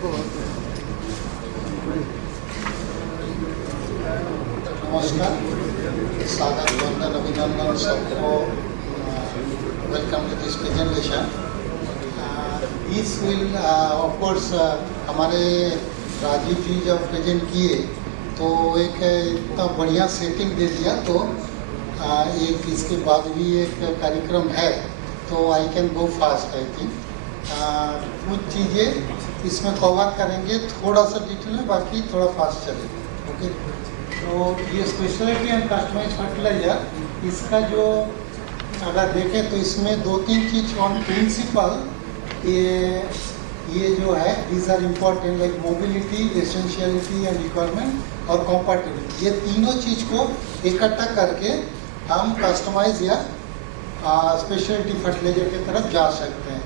नमस्कार, स्वागत वंदन अभिनंदन सबको। Welcome to this presentation. This will of course हमारे राजीव जी जब प्रेजेंट किए तो एक इतना बढ़िया सेटिंग दे दिया, तो एक इसके बाद भी एक कार्यक्रम है, तो I can go fast. I think कुछ चीज़ें इसमें कवर करेंगे, थोड़ा सा डिटेल में, बाकी थोड़ा फास्ट चलेगा। ओके, तो ये स्पेशलिटी एंड कस्टमाइज फर्टिलाइजर, इसका जो अगर देखें तो इसमें दो तीन चीज़ ऑन प्रिंसिपल ये जो है, these are important, like mobility, essentiality and requirement और कॉम्पैटिबिलिटी। ये तीनों चीज़ को इकट्ठा करके हम कस्टमाइज या स्पेशलिटी फर्टिलाइजर की तरफ जा सकते हैं।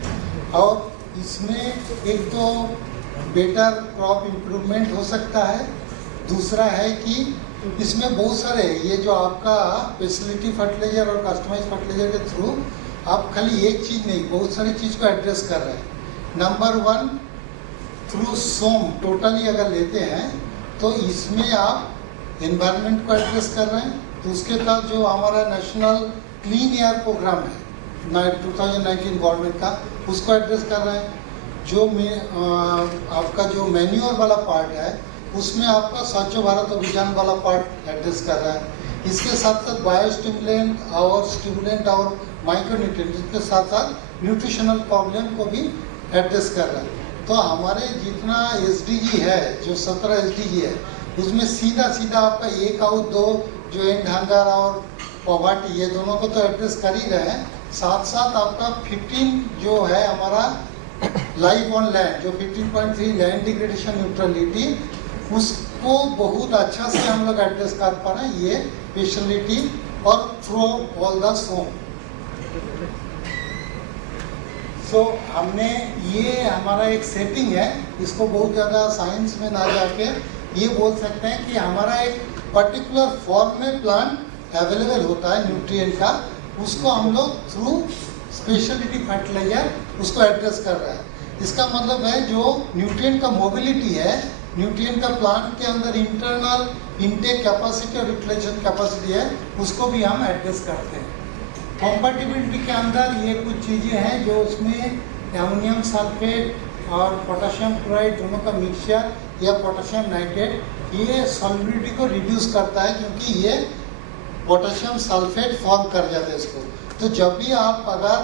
और इसमें एक तो बेटर क्रॉप इम्प्रूवमेंट हो सकता है, दूसरा है कि इसमें बहुत सारे ये जो आपका स्पेशलिटी फर्टिलाइजर और कस्टमाइज फर्टिलाइजर के थ्रू आप खाली एक चीज़ नहीं, बहुत सारी चीज़ को एड्रेस कर रहे हैं। नंबर वन, थ्रू सोम टोटली अगर लेते हैं तो इसमें आप एनवायरनमेंट को एड्रेस कर रहे हैं। तो उसके तहत जो हमारा नेशनल क्लीन एयर प्रोग्राम है 2019 गवर्नमेंट का, उसको एड्रेस कर रहे हैं। जो आपका जो मैन्योर वाला पार्ट है उसमें आपका स्वच्छ भारत अभियान वाला पार्ट एड्रेस कर रहा है। इसके साथ साथ बायोस्टिमुलेंट और स्टिमुलेंट और माइक्रोन्यूट्रिएंट, इसके साथ साथ न्यूट्रिशनल प्रॉब्लम को भी एड्रेस कर रहा है। तो हमारे जितना SDG है, जो 17 SDG है, उसमें सीधा सीधा आपका 1 और 2 जो एंड हंगर और पॉवर्टी, ये दोनों को तो एड्रेस कर ही रहे हैं। साथ साथ आपका 15 जो है हमारा लाइफ ऑन लैंड, जो 15.3 लैंड डिग्रेडेशन न्यूट्रलिटी, उसको बहुत अच्छा से हम लोग एड्रेस कर पा रहे हैं, ये स्पेशलिटी और थ्रू ऑल द सोम। सो हमने ये हमारा एक सेटिंग है, इसको बहुत ज़्यादा साइंस में ना जाके ये बोल सकते हैं कि हमारा एक पर्टिकुलर फॉर्म में प्लांट अवेलेबल होता है न्यूट्रिएंट का, उसको हम लोग थ्रू स्पेशलिटी फर्टिलाइजर उसको एड्रेस कर रहा है। इसका मतलब है जो न्यूट्रिएंट का मोबिलिटी है, न्यूट्रिएंट का प्लांट के अंदर इंटरनल इनटेक कैपेसिटी और यूटिलाइजेशन कैपेसिटी है, उसको भी हम एड्रेस करते हैं। कॉम्पैटिबिलिटी के अंदर ये कुछ चीज़ें हैं जो उसमें एमोनियम सल्फेट और पोटेशियम क्लोराइड दोनों का मिक्सचर या पोटेशियम नाइट्रेट, ये सॉल्युबिलिटी को रिड्यूस करता है, क्योंकि ये पोटेशियम सल्फेट फॉर्म कर जाते हैं इसको। तो जब भी आप अगर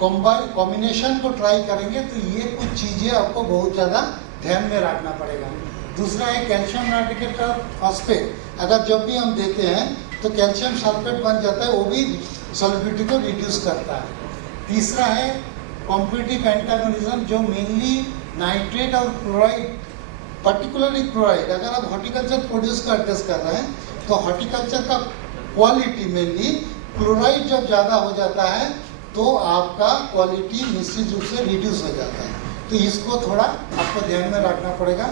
कॉम्बिनेशन को ट्राई करेंगे तो ये कुछ चीज़ें आपको बहुत ज़्यादा ध्यान में रखना पड़ेगा। दूसरा है कैल्शियम नाइट्रेट और फॉस्फेट, अगर जब भी हम देते हैं तो कैल्शियम सल्फेट बन जाता है, वो भी सॉल्युबिलिटी को रिड्यूस करता है। तीसरा है कॉम्पिटिटिव एंटागोनिज्म, जो मेनली नाइट्रेट और क्लोराइड, पर्टिकुलरली क्लोराइड, अगर आप हॉर्टिकल्चर प्रोड्यूस का एड्रेस कर रहे हैं तो हॉर्टिकल्चर का क्वालिटी मेनली क्लोराइड जब ज़्यादा हो जाता है तो आपका क्वालिटी निश्चित रूप से रिड्यूस हो जाता है। तो इसको थोड़ा आपको ध्यान में रखना पड़ेगा।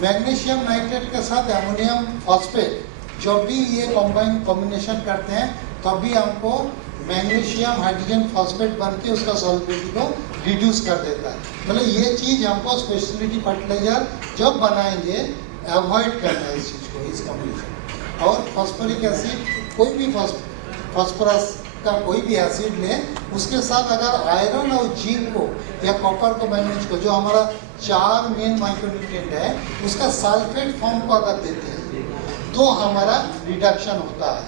मैग्नीशियम नाइट्रेट के साथ एमोनियम फॉस्फेट, जब भी ये कॉम्बिनेशन करते हैं तब भी हमको मैग्नीशियम हाइड्रोजन फॉस्फेट बन के उसका सॉल्युबिलिटी को रिड्यूस कर देता है। मतलब ये चीज़ हमको स्पेशलिटी फर्टिलाइजर जब बनाएंगे अवॉइड करना है इस चीज़ को, इस कॉम्बिनेशन। और फॉस्फोरिक एसिड, कोई भी फॉस्फोरस का कोई भी एसिड लें, उसके साथ अगर आयरन और जिंक को या कॉपर को, मैग्नीज को, जो हमारा 4 मेन माइक्रोन्यूट्रिएंट है, उसका सल्फेट फॉर्म को अगर देते हैं तो हमारा रिडक्शन होता है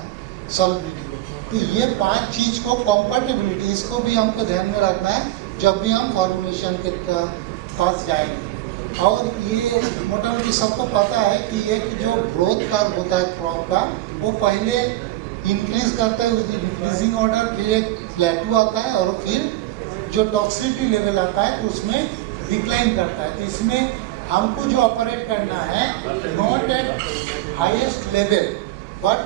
सॉल्युबिलिटी को। तो ये 5 चीज़ को, कॉम्पैटिबिलिटी, इसको भी हमको ध्यान में रखना है जब भी हम फॉर्मुलेशन के पास जाएंगे। और ये मोटा मोटी सबको पता है कि एक जो ग्रोथ कर्व होता है क्रॉप का, वो पहले इंक्रीज करता है उस इंक्रीजिंग ऑर्डर, फिर एक प्लेटू आता है और फिर जो टॉक्सिसिटी लेवल आता है तो उसमें डिक्लाइन करता है। तो इसमें हमको जो ऑपरेट करना है, not at highest level but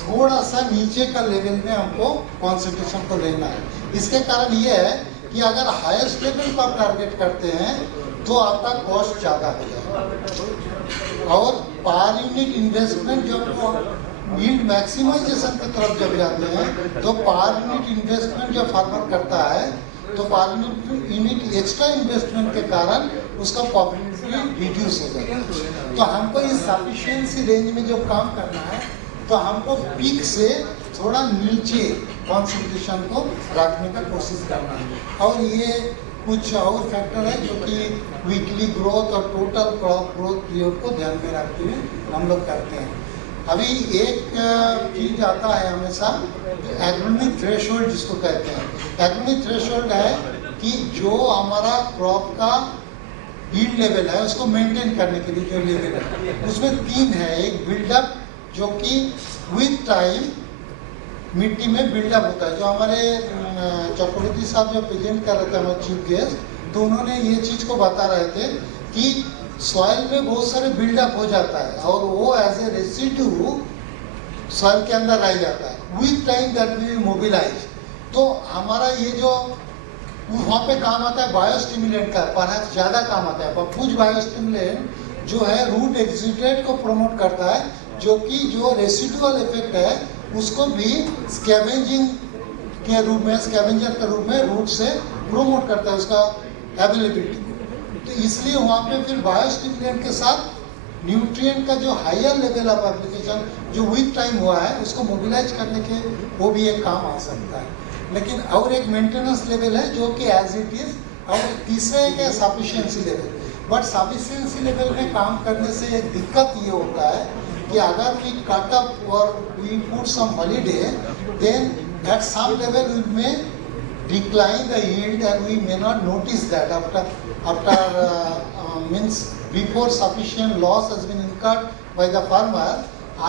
थोड़ा सा नीचे का लेवल में हमको कॉन्सेंट्रेशन को लेना है। इसके कारण ये है कि अगर हाईएस्ट लेवल को आप टारगेट करते हैं तो आपका कॉस्ट ज़्यादा हो जाएगा, और पर यूनिट इन्वेस्टमेंट जब यील्ड मैक्सिमाइजेशन की तरफ जब जाते हैं तो पर यूनिट इन्वेस्टमेंट जब फार्मर करता है तो पार्लियामेंट्री यूनिट एक्स्ट्रा इन्वेस्टमेंट के कारण उसका पॉपुलेरिटी रिड्यूस हो जाएगा। तो हमको इस सफिशिएंसी रेंज में जो काम करना है, तो हमको पीक से थोड़ा नीचे कॉन्सेंट्रेशन को रखने का कोशिश करना है। और ये कुछ और फैक्टर है जो कि वीकली ग्रोथ और टोटल क्रॉप ग्रोथ पीरियड को ध्यान में रखते हुए हम लोग करते हैं। अभी एक चीज आता है हमेशा, एग्रोनॉमिक थ्रेशोल्ड जिसको कहते हैं। एग्रोनॉमिक थ्रेशोल्ड है कि जो हमारा क्रॉप का यील्ड लेवल है उसको मेंटेन करने के लिए जो लेवल है, उसमें 3 है। एक बिल्डअप जो कि विद टाइम मिट्टी में बिल्डअप होता है। जो हमारे चक्रवर्ती साहब जो प्रेजेंट कर रहे थे हमारे चीफ गेस्ट, तो उन्होंने ये चीज़ को बता रहे थे कि सॉइल में बहुत सारे बिल्डअप हो जाता है और वो एज ए रेसिड्यू सॉइल के अंदर रह जाता है। With time that will mobilise. तो हमारा ये जो वहाँ पे काम आता है बायोस्टिमुलेंट का, पर ज़्यादा काम आता है। कुछ बायोस्टिमुलेंट जो है रूट एक्सिडेंट को प्रमोट करता है, जो कि जो रेसिडुअल इफेक्ट है उसको भी स्कैवेंजिंग के रूप में, स्कैवेंजर के रूप में रूट से प्रोमोट करता है उसका अवेलेबिलिटी को। तो इसलिए वहाँ पे फिर बायोस्टिमुलेंट के साथ न्यूट्रिएंट का जो हायर लेवल ऑफ एप्लीकेशन जो विद टाइम हुआ है उसको मोबिलाइज करने के वो भी एक काम आ सकता है। लेकिन और एक मेंटेनेंस लेवल है जो कि एज इट इज, और तीसरा एक है sufficiency level. But sufficiency level में काम करने से एक दिक्कत ये होता है कि अगर वी कट अप और we put some holiday, then at some level we may decline the yield and we may not notice that after means before sufficient loss has been incurred by the farmer,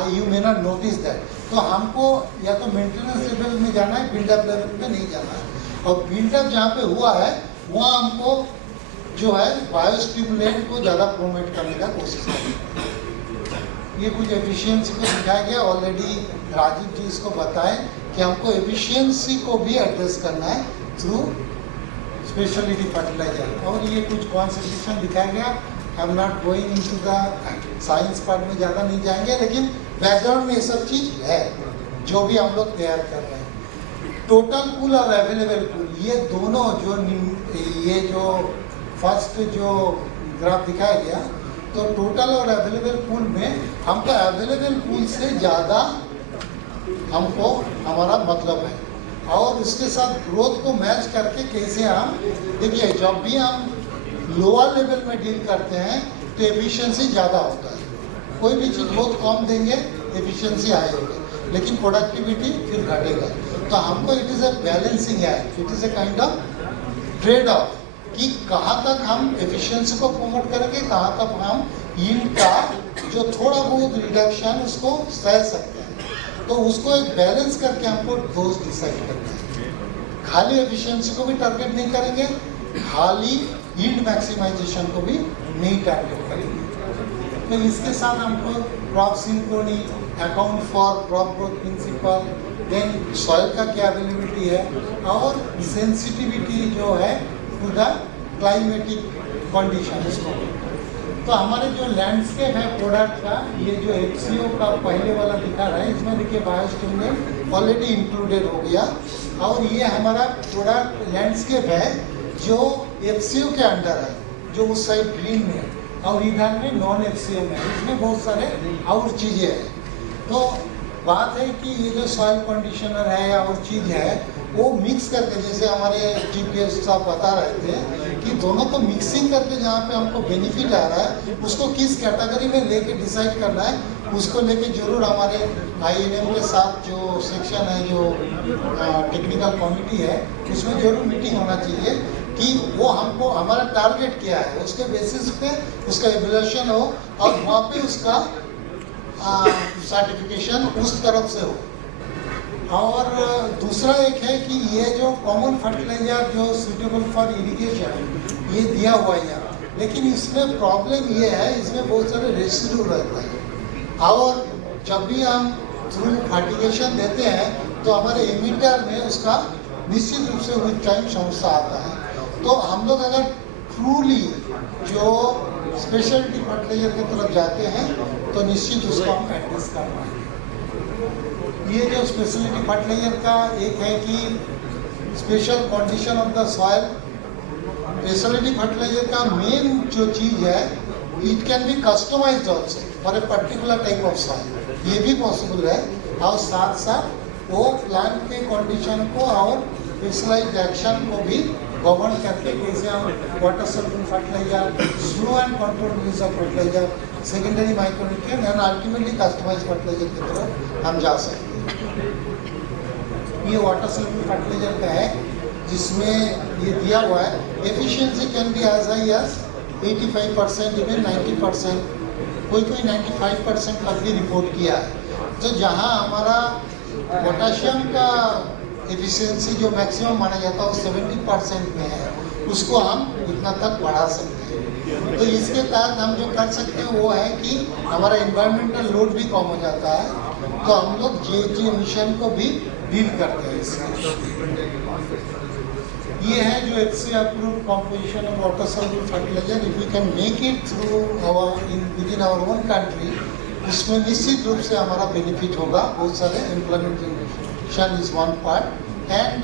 you may not notice that. तो हमको या तो maintenance level में जाना है, buildup level में नहीं जाना है। और बिल्डअप जहाँ पे हुआ है वहाँ हमको जो है बायोस्टिमुलेंट को ज़्यादा प्रोमोट करने का कोशिश करनी है। ये कुछ एफिशिएंसी को दिखाया गया, ऑलरेडी राजीव जी इसको बताएं कि हमको एफिशिएंसी को भी एड्रेस करना है थ्रू स्पेशलिटी फर्टिलाइजर। और ये कुछ कॉन्सेंट्रेशन दिखाया गया। I am not going into the science part में ज़्यादा नहीं जाएंगे, लेकिन बैकग्राउंड में ये सब चीज़ है जो भी हम लोग तैयार कर रहे हैं। टोटल पूल और अवेलेबल पूल, ये दोनों ये जो फर्स्ट जो ग्राफ दिखाया गया, तो टोटल और अवेलेबल पूल में हमको अवेलेबल पूल से ज़्यादा हमको हमारा मतलब है। और इसके साथ ग्रोथ को मैच करके कैसे हम, देखिए जब भी हम लोअर लेवल में डील करते हैं तो एफिशिएंसी ज़्यादा होता है। कोई भी चीज़ बहुत कम देंगे एफिशिएंसी हाई होगी, लेकिन प्रोडक्टिविटी फिर घटेगा। तो हमको it is a balancing act, it is a kind of trade off कि कहाँ तक हम एफिशिएंसी को प्रमोट करेंगे, कहाँ तक हम यील्ड का जो थोड़ा बहुत रिडक्शन उसको सह सकते हैं। तो उसको एक बैलेंस करके हमको डोज डिसाइड करना है। खाली एफिशिएंसी को भी टारगेट नहीं करेंगे, खाली यील्ड मैक्सिमाइजेशन को भी नहीं टारगेट करेंगे। तो इसके साथ हमको crop synchrony, account for crop growth principle, then soil का क्या अवेलेबिलिटी है और सेंसिटिविटी जो है टू द क्लाइमेटिक कंडीशन इसको। तो हमारे जो लैंडस्केप है प्रोडक्ट का, ये जो एफसीओ का पहले वाला दिखा रहा है, इसमें देखिए बायोस्टिमुलेंट ऑलरेडी इंक्लूडेड हो गया। और ये हमारा प्रोडक्ट लैंडस्केप है जो एफसीओ के अंडर है, जो उस साइड ग्रीन में है, और इधर में नॉन एफसीओ में है। इसमें बहुत सारे और चीज़ें हैं। तो बात है कि ये जो सॉइल कंडीशनर है या और चीज़ है वो मिक्स करके, जैसे हमारे चीफ गेस्ट साहब बता रहे थे कि दोनों को मिक्सिंग करके जहाँ पे हमको बेनिफिट आ रहा है उसको किस कैटेगरी में लेके डिसाइड करना है, उसको लेके जरूर हमारे INM के साथ जो सेक्शन है, जो टेक्निकल कमिटी है, उसमें जरूर मीटिंग होना चाहिए कि वो हमको हमारा टारगेट क्या है, उसके बेसिस पे उसका एवल्यूशन हो और वहाँ पे उसका सर्टिफिकेशन उस तरफ से हो। और दूसरा एक है कि ये जो कॉमन फर्टिलाइजर जो सूटेबल फॉर इरिगेशन ये दिया हुआ है यहाँ, लेकिन इसमें प्रॉब्लम ये है, इसमें बहुत सारे रेसिड्यू रहता है। और जब भी हम थ्रू फर्टिगेशन देते हैं तो हमारे एमिटर में उसका निश्चित रूप से विद टाइम समस्या आता है। तो हम लोग अगर ट्रूली जो स्पेशलिटी फर्टिलाइजर की तरफ जाते हैं तो निश्चित उसको हम एड्रेस कर पाएंगे। ये जो स्पेशलिटी फर्टिलाइजर का एक है कि special condition of the soil. Speciality fertiliser का मेन जो चीज है, it can be customised also for a particular type of soil, ये भी पॉसिबल है। और साथ साथ वो प्लांट के कंडीशन को और स्पेशलाइज्ड एक्शन को भी गवर्न करके, जैसे हम water soluble fertiliser, slow and control use of fertiliser, secondary micronutrient and ultimately customised fertiliser की तरफ हम जा सकते हैं। ये वाटर सॉल्यूबल फर्टिलाइजर का है, जिसमें ये दिया हुआ है efficiency can be as high as 85%, even 90%, कोई 95% तक भी रिपोर्ट किया है। तो जहाँ हमारा पोटाशियम का एफिशिएंसी जो मैक्सिमम माना जाता है वो 70% में है, उसको हम इतना तक बढ़ा सकते हैं। तो इसके तहत हम जो कर सकते हैं वो है कि हमारा एनवायरमेंटल लोड भी कम हो जाता है, तो हम लोग GHG एमिशन को भी डील करते हैं इससे। ये है जो HCA approved composition of water soluble fertiliser. If we can make it through within our own country, इसमें निश्चित रूप से हमारा बेनिफिट होगा। बहुत सारे implementation is one part and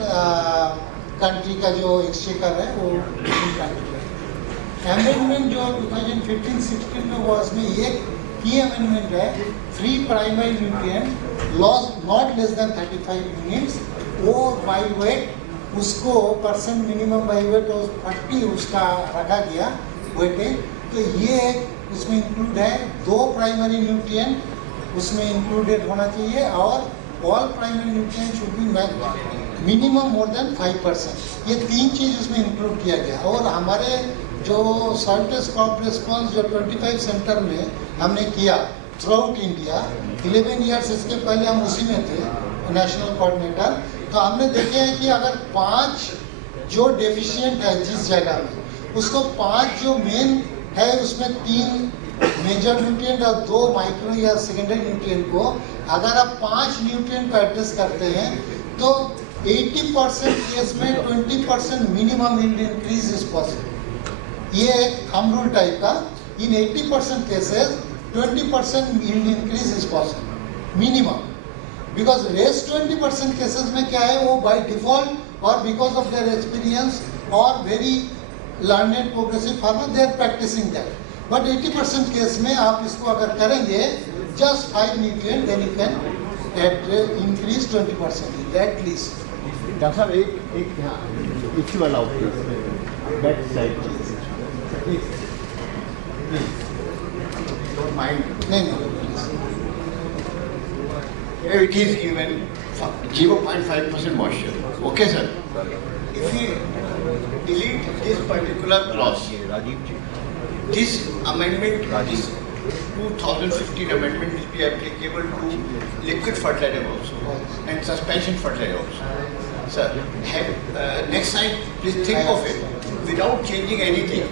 country का जो एक्सचेकर है वो अमेंडमेंट जो 2015-16 में हुआ, उसमें एक की अमेंडमेंट है, free primary nutrient loss not less than 35 units, वो बाई वेट उसको परसेंट मिनिमम बाई वेट और 40 उसका रखा गया वेटेज। तो ये इसमें इंक्लूड है 2 प्राइमरी न्यूट्रिएंट उसमें इंक्लूडेड होना चाहिए, और all primary nutrient should be minimum more than 5%। ये 3 चीज़ उसमें इंक्लूड किया गया। और हमारे जो सॉइल टेस्ट क्रॉप रिस्पॉन्स जो 25 सेंटर में हमने किया थ्रू आउट इंडिया, 11 ईयर्स इसके पहले हम उसी में थे नेशनल कोऑर्डिनेटर, तो हमने देखे हैं कि अगर 5 जो डेफिशिएंट है जिस जगह में, उसको 5 जो मेन है उसमें 3 मेजर न्यूट्रिएंट और 2 माइक्रो या सेकेंडरी न्यूट्रिएंट को अगर आप 5 न्यूट्रिएंट को एड्रेस करते हैं तो 80% केस में 20% minimum yield increase is possible. ये एक हम रूल टाइप का, इन 80% cases 20% yield increase is possible minimum, because rest 20% cases में क्या है, वो बाय डिफॉल्ट और बिकॉज ऑफ देयर एक्सपीरियंस और very learned progressive farmer they are practising that. But 80% case में आप इसको अगर करेंगे just 5 nutrient, then you can increase 20% at least. Doctor साहब एक यहाँ इश्यू वाला बैक साइड डोंट माइंड। नहीं, it is given 0.5% moisture. Okay, sir. If we delete this particular clause, this amendment, this 2015 amendment will be applicable to liquid fertilizer also and suspension fertilizer also. Sir, next time please think of it without changing anything.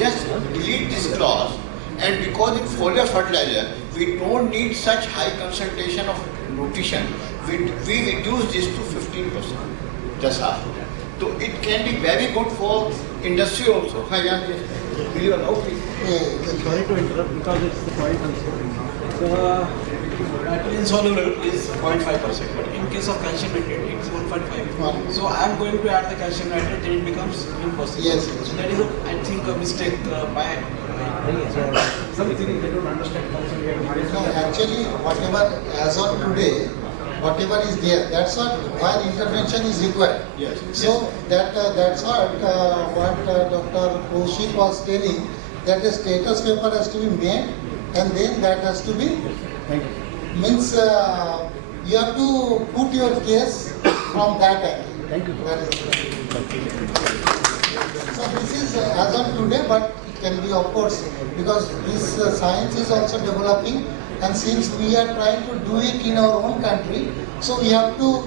Just delete this clause, and because in foliar fertilizer we don't need such high concentration of nutrition, we reduce this to 15%. Just half. So it can be very good for industry also. Will you allow please? Sorry to interrupt because it's the point also. The nitrogen soluble is 0.5%, but in case of calcium nitrate, it's 1.5. So I am going to add the calcium nitrate, and it becomes impossible. Yes. So that is, I think, a mistake by something they don't understand. no, actually whatever as of today, whatever is there, that's what where intervention is required. Yes. So that's what Dr. Kaushik was telling, that the status paper has to be made, and then that has to be means you have to put your case from that angle. Thank you. That is so this is as of today, but it can be of course, because this science is also developing, and since we are trying to do it in our own country, so we have to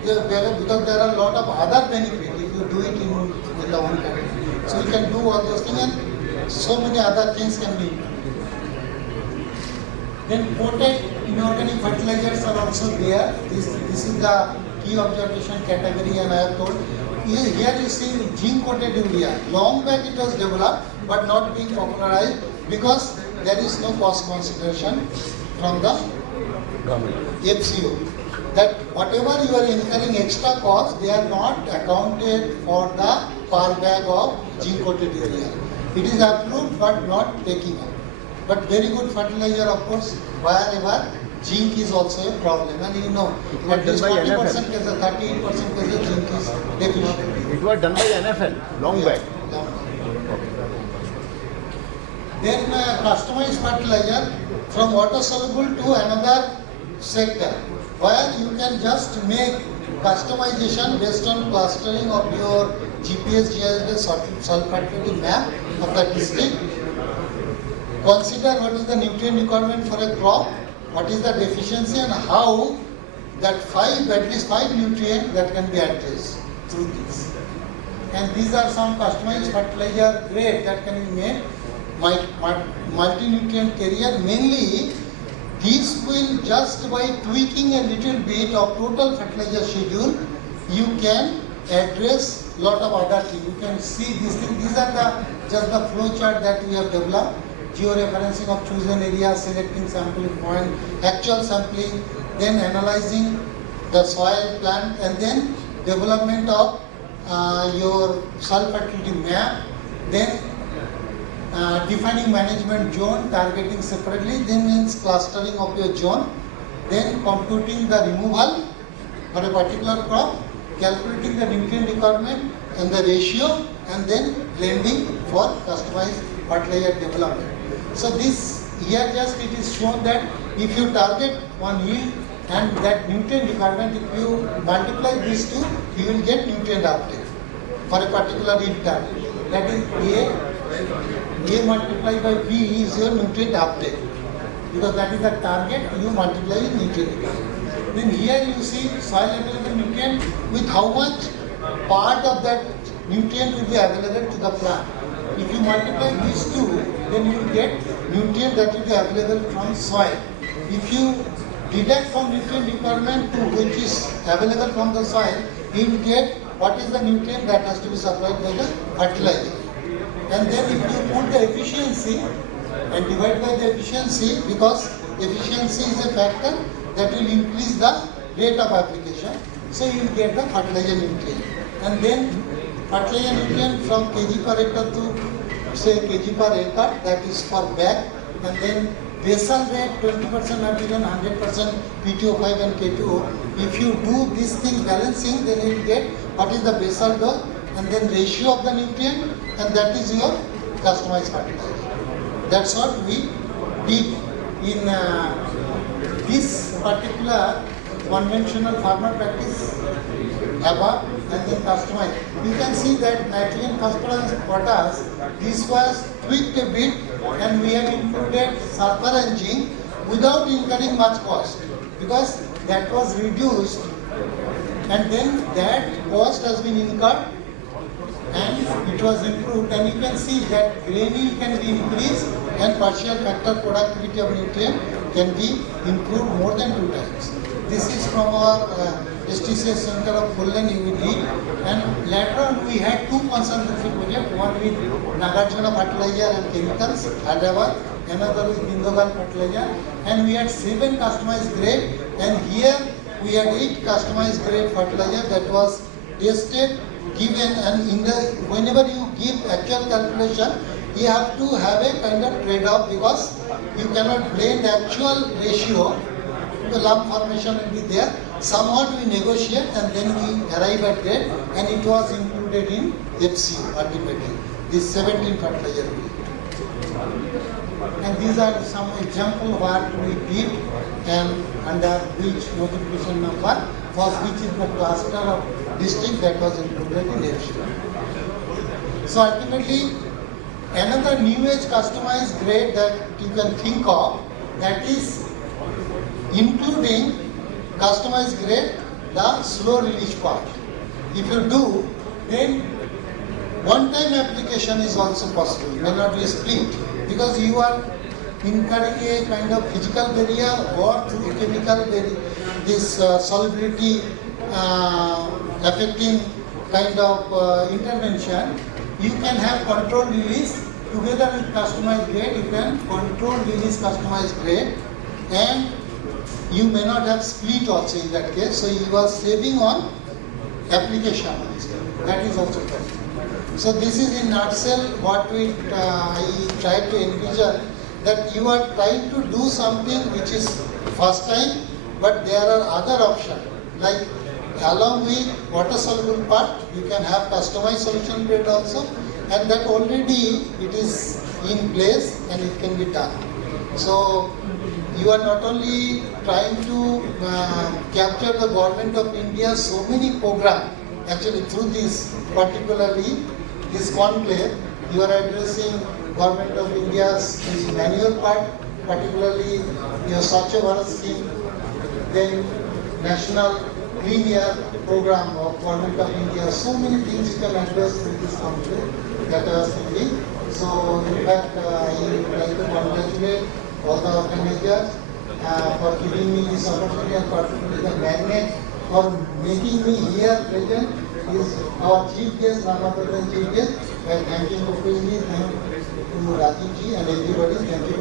because there are a lot of other benefits if you do it in the own country. So you can do all those things, and so many other things can be. Then coated inorganic fertilizers are also there. This is the key observation category, and I have told. Here you see zinc coated urea. Long back it was developed, but not being popularized because there is no cost consideration from the FCO. that whatever you are incurring extra cost, they are not accounted for the per bag of zinc coated area. It is approved but not taking up. But very good fertilizer, of course, wherever zinc is also a problem. And you know, at least 40% cases, 38% cases, zinc is deficient. It was done by NFL long back. Then customized fertilizer from water soluble to another sector, where you can just make customization based on clustering of your GPS GIS sulfate map of the district. Consider what is the nutrient requirement for a crop, what is the deficiency, and how that at least five nutrients that can be addressed through this. And these are some customized fertilizer grade that can be made. Multi-nutrient carrier, mainly this will just by tweaking a little bit of total fertilizer schedule, you can address lot of other things. You can see these things. These are just the flow chart that we have developed. Geo-referencing of chosen areas, selecting sampling point, actual sampling, then analyzing the soil plant, and then development of your soil fertility map, then defining management zone, targeting separately, then means clustering of your zone, then computing the removal for a particular crop, calculating the nutrient requirement and the ratio, and then blending for customized fertilizer development. So this here just it is shown that if you target one yield and that nutrient requirement, if you multiply these two, you will get nutrient uptake for a particular yield target. That is A multiplied by B is your nutrient uptake, because that is the target, you multiply with nutrient requirement. Then here you see soil available nutrient with how much part of that nutrient will be available to the plant. If you multiply these two, then you will get nutrient that will be available from soil. If you deduct from nutrient requirement to which is available from the soil, you will get what is the nutrient that has to be supplied by the fertilizer. And then if you put the efficiency and divide by the efficiency, because efficiency is a factor that will increase the rate of application, so you will get the fertilizer nutrient. And then fertilizer nutrient from kg per acre to say kg per acre, that is for bag, and then basal rate 20% nitrogen, 100% P2O5 and K2O. If you do this thing balancing, then you will get what is the basal dose and then ratio of the nutrient, and that is your customized fertilizer. That's what we did in this particular conventional farmer practice above and then customized. You can see that nitrogen, phosphorus, potash, this was tweaked a bit, and we have included sulfur and zinc without incurring much cost, because that was reduced, and then that cost has been incurred and it was improved, and you can see that grain yield can be increased and partial factor productivity of nutrient can be improved more than 2 times. This is from our STCS Center of Kullan UVD, and later on we had 2 concentrated projects, one with Nagarjuna fertilizer and chemicals, Hyderabad, another with Bindogal fertilizer, and we had 7 customized grade, and here we had 8 customized grade fertilizer that was tested, given, and in the whenever you give actual calculation, you have to have a kind of trade-off, because you cannot blend actual ratio. The lump formation will be there. Somewhat we negotiate and then we arrive at grade, and it was included in FCU ultimately. This 17 fertilizer grade. And these are some example what we did and under which notification number was, which is the cluster of district that was included in FCU. So ultimately, another new age customized grade that you can think of, that is including customized grade, the slow release part. If you do, then one-time application is also possible, may not be split, because you are incurring a kind of physical barrier or through chemical barrier, this solubility affecting kind of intervention. You can have control release together with customized grade. You can control release customized grade, and you may not have split also in that case. So you are saving on application also. That is also possible. So this is in nutshell what I try to envision, that you are trying to do something which is first time, but there are other options like along with water soluble part you can have customized solution grade also, and that already it is in place and it can be done. So you are not only trying to capture the government of India so many programs, actually through this particularly this conclave, you are addressing government of India's this manual part, particularly your Swachh Bharat scheme, then national clean air program of government of India. So many things you can address through this conclave that I was thinking. So in fact, I would like to congratulate all the organizers for giving me this opportunity, and particularly the magnet for making me here present is our chief guest, none other than chief guest. By thanking Kopilji, thank to Rajiv ji and everybody. Thank you.